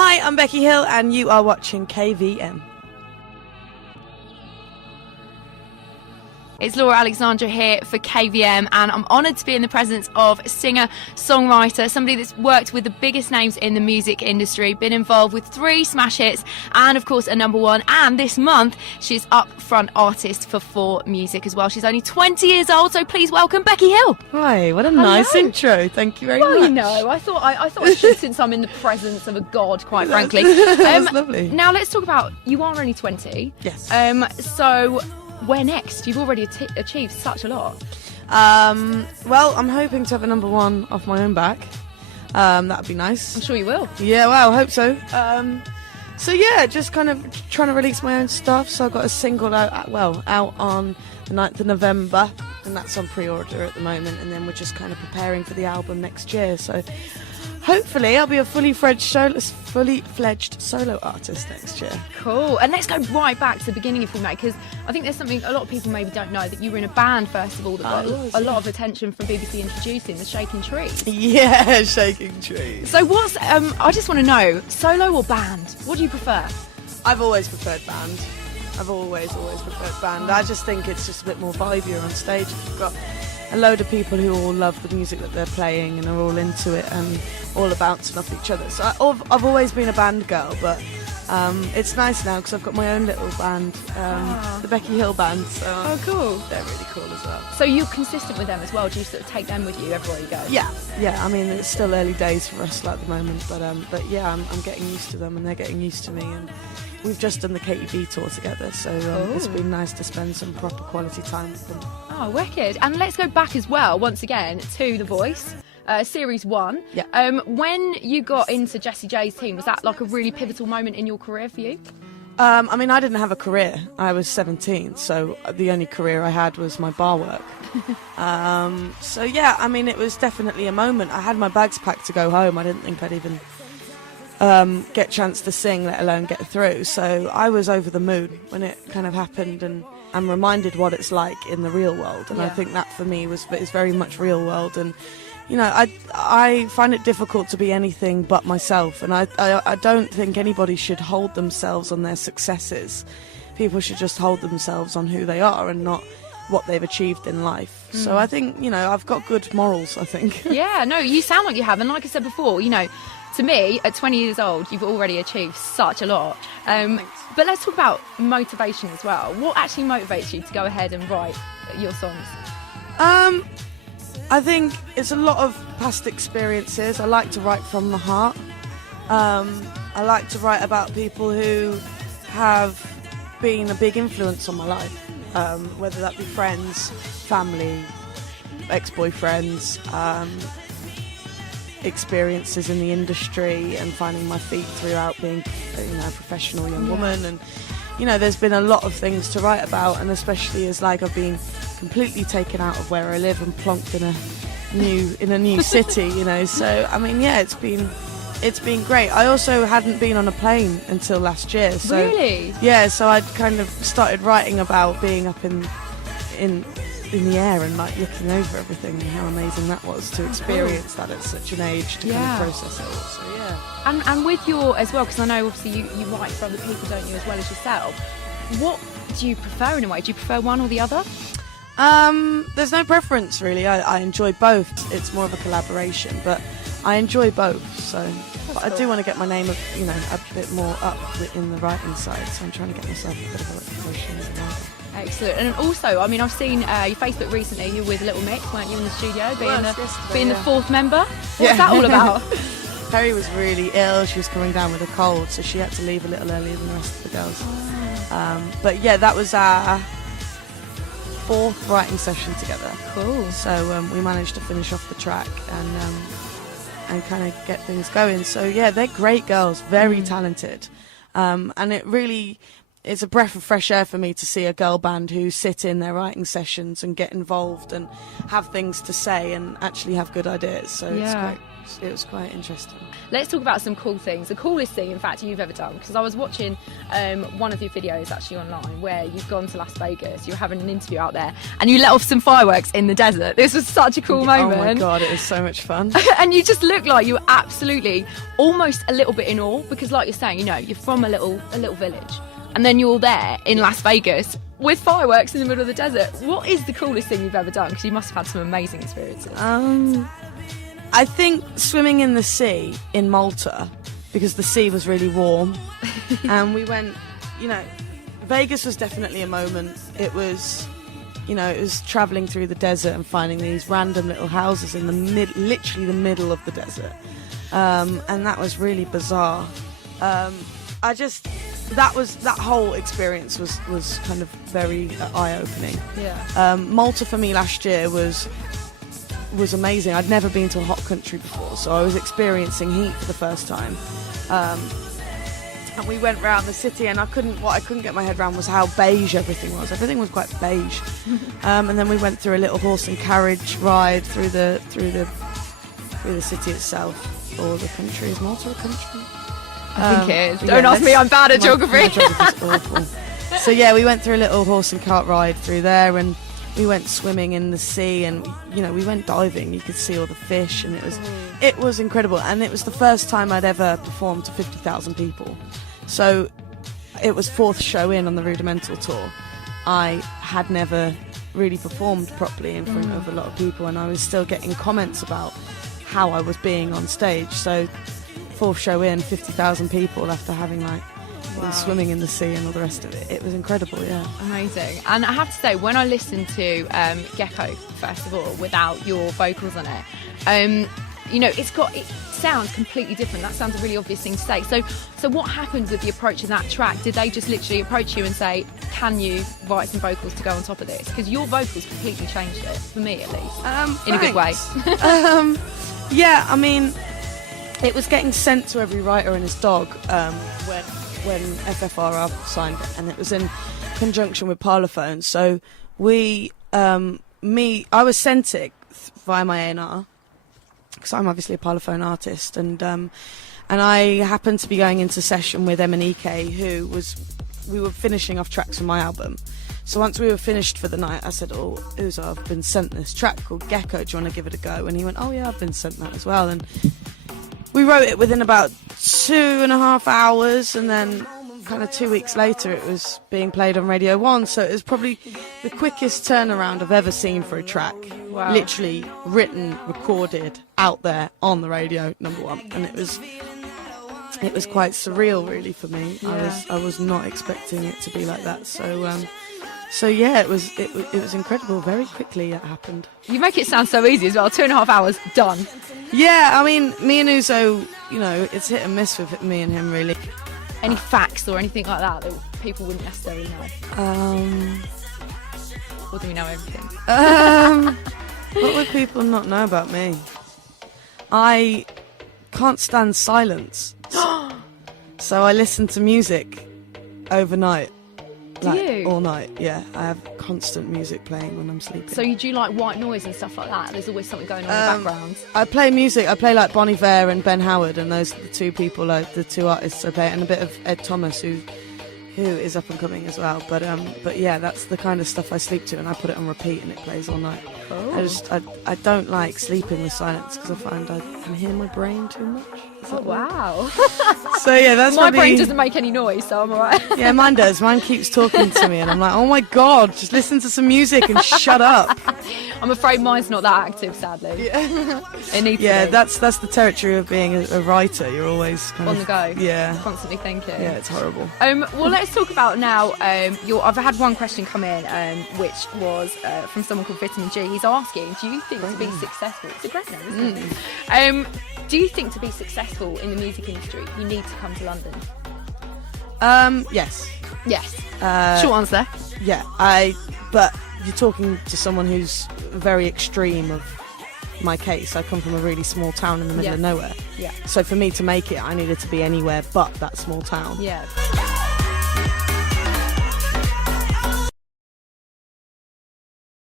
Hi, I'm Becky Hill, and you are watching KVM. It's Laura Alexandra here for KVM, and I'm honoured to be in the presence of a singer, songwriter, somebody that's worked with the biggest names in the music industry, been involved with 3 smash hits, and of course a #1. And this month, she's upfront artist for 4 Music as well. She's only 20 years old, so please welcome Becky Hill. Hi, what a nice intro. Thank you very much. Well, you know, I thought I should, since I'm in the presence of a god, quite frankly. That's lovely. Now let's talk about, you are only 20. Yes. So where next? You've already achieved such a lot. Well, I'm hoping to have a #1 off my own back. That'd be nice. I'm sure you will. Yeah, well, I hope so. So yeah, just kind of trying to release my own stuff. So I got a single out on the 9th of November, and that's on pre-order at the moment. And then we're just kind of preparing for the album next year. So hopefully I'll be a fully fledged solo artist next year. Cool. And let's go right back to the beginning, if we may, because I think there's something a lot of people maybe don't know, that you were in a band first of all that got a lot of attention from BBC Introducing, the Shaking Trees. Yeah, Shaking Trees. So what's I just want to know, solo or band? What do you prefer? I've always preferred band. I've always preferred band. I just think it's just a bit more vibey on stage. You've got a load of people who all love the music that they're playing and are all into it and all are bouncing off each other. So I've always been a band girl, but it's nice now because I've got my own little band, the Becky Hill band. So oh, cool. They're really cool as well. So you're consistent with them as well? Do you sort of take them with you everywhere you go? Yeah. I mean, it's still early days for us at the moment, but yeah, I'm getting used to them and they're getting used to me. And we've just done the KTV tour together, so it's been nice to spend some proper quality time with them. Oh, wicked. And let's go back as well, once again, to The Voice, Series 1. Yeah. When you got into Jessie J Teen, was that like a really pivotal moment in your career for you? I mean, I didn't have a career. I was 17, so the only career I had was my bar work. So yeah, I mean, it was definitely a moment. I had my bags packed to go home. I didn't think I'd even get a chance to sing, let alone get through. So I was over the moon when it kind of happened, and I'm reminded what it's like in the real world. And I think that for me is very much real world. And you know, I find it difficult to be anything but myself, and I don't think anybody should hold themselves on their successes. People should just hold themselves on who they are and not what they've achieved in life. So I think, you know, I've got good morals, I think. Yeah, no, you sound like you have. And like I said before, you know, to me, at 20 years old, you've already achieved such a lot. But let's talk about motivation as well. What actually motivates you to go ahead and write your songs? I think it's a lot of past experiences. I like to write from the heart. I like to write about people who have been a big influence on my life, whether that be friends, family, ex-boyfriends, experiences in the industry and finding my feet throughout being, you know, a professional young woman. And you know, there's been a lot of things to write about, and especially as like I've been completely taken out of where I live and plonked in a new city, you know. So I mean, yeah, it's been great. I also hadn't been on a plane until last year. So really? Yeah, so I'd kind of started writing about being up in the air and like looking over everything and how amazing that was to experience that at such an age, to kind of process it all. So yeah. And with your as well, because I know obviously you write for other people, don't you, as well as yourself. What do you prefer in a way? Do you prefer one or the other? There's no preference really. I enjoy both. It's more of a collaboration, but I enjoy both. So, but I do want to get my name, you know, a bit more up in the writing side. So I'm trying to get myself a bit of a reputation as well. Excellent. And also, I mean, I've seen your Facebook recently. You were with Little Mick, weren't you, in the studio, being the 4th member? What was that all about? Perry was really ill. She was coming down with a cold, so she had to leave a little earlier than the rest of the girls. But yeah, that was our 4th writing session together. Cool. So we managed to finish off the track and kind of get things going. So yeah, they're great girls, very talented, and it really. It's a breath of fresh air for me to see a girl band who sit in their writing sessions and get involved and have things to say and actually have good ideas. So it's great. it was quite interesting. Let's talk about some cool things. The coolest thing, in fact, you've ever done, because I was watching one of your videos actually online where you've gone to Las Vegas, you were having an interview out there, and you let off some fireworks in the desert. This was such a cool moment. Oh my God, it was so much fun. And you just look like you were absolutely almost a little bit in awe, because like you're saying, you know, you're from a little village, and then you're there in Las Vegas with fireworks in the middle of the desert. What is the coolest thing you've ever done? Because you must have had some amazing experiences. I think swimming in the sea in Malta, because the sea was really warm. And we went, you know, Vegas was definitely a moment. It was, you know, it was travelling through the desert and finding these random little houses in the literally the middle of the desert. And that was really bizarre. That whole experience was kind of very eye-opening. Yeah. Malta for me last year was amazing. I'd never been to a hot country before, so I was experiencing heat for the first time. And we went round the city, and what I couldn't get my head around was how beige everything was. Everything was quite beige. And then we went through a little horse and carriage ride through the city itself. Or the country. Is Malta a country? I think it is. Don't ask me, I'm bad at geography. My geography's awful. So yeah, we went through a little horse and cart ride through there, and we went swimming in the sea, and you know, we went diving. You could see all the fish, and it was incredible. And it was the first time I'd ever performed to 50,000 people. So it was fourth show in on the Rudimental tour. I had never really performed properly in front of a lot of people, and I was still getting comments about how I was being on stage. So fourth show in, 50,000 people after having been swimming in the sea and all the rest of it. It was incredible, yeah. Amazing. And I have to say, when I listened to Gecko, first of all, without your vocals on it, you know, it sounds completely different. That sounds a really obvious thing to say. So what happened with the approach of that track? Did they just literally approach you and say, can you write some vocals to go on top of this? Because your vocals completely changed it, for me at least, in a good way. Yeah, I mean, it was getting sent to every writer and his dog when FFRR signed it, and it was in conjunction with Parlophone. So I was sent it via my A&R, because I'm obviously a Parlophone artist, and I happened to be going into session with M&EK, we were finishing off tracks from my album. So once we were finished for the night, I said, oh, Uzo, I've been sent this track called Gecko, do you want to give it a go? And he went, oh yeah, I've been sent that as well. And we wrote it within about 2.5 hours, and then kind of 2 weeks later it was being played on Radio 1. So it was probably the quickest turnaround I've ever seen for a track. Wow. Literally written, recorded, out there on the radio, number one. And it was quite surreal, really, for me. Yeah. I was not expecting it to be like that. So yeah, it was incredible. Very quickly it happened. You make it sound so easy as well. 2.5 hours, done. Yeah, I mean, me and Uzo, you know, it's hit and miss with me and him, really. Any facts or anything like that people wouldn't necessarily know? Or do we know everything? What would people not know about me? I can't stand silence. So I listen to music overnight. Do you? All night, yeah. I have constant music playing when I'm sleeping. So you do like white noise and stuff like that? There's always something going on in the background. I play music. I play like Bon Iver and Ben Howard, and those are the two people, the two artists I play, and a bit of Ed Thomas, who is up and coming as well. But yeah, that's the kind of stuff I sleep to, and I put it on repeat, and it plays all night. Cool. I don't like sleeping with silence, because I find I can hear my brain too much. Oh, wow. So yeah, that's my brain doesn't make any noise, so I'm alright. Yeah, mine does. Mine keeps talking to me, and I'm like, oh my god, just listen to some music and shut up. I'm afraid mine's not that active, sadly. Yeah, it needs to be. that's the territory of being a writer. You're always kind on of the go. Yeah, constantly thinking. Yeah, it's horrible. Well, let's talk about now. I've had one question come in, which was from someone called Vitamin G. He's asking, do you think to be successful? It's a great name, isn't it? Do you think to be successful in the music industry, you need to come to London? Yes. Yes. Short answer. Yeah, but you're talking to someone who's very extreme of my case. I come from a really small town in the middle of nowhere. Yeah. So for me to make it, I needed to be anywhere but that small town. Yeah.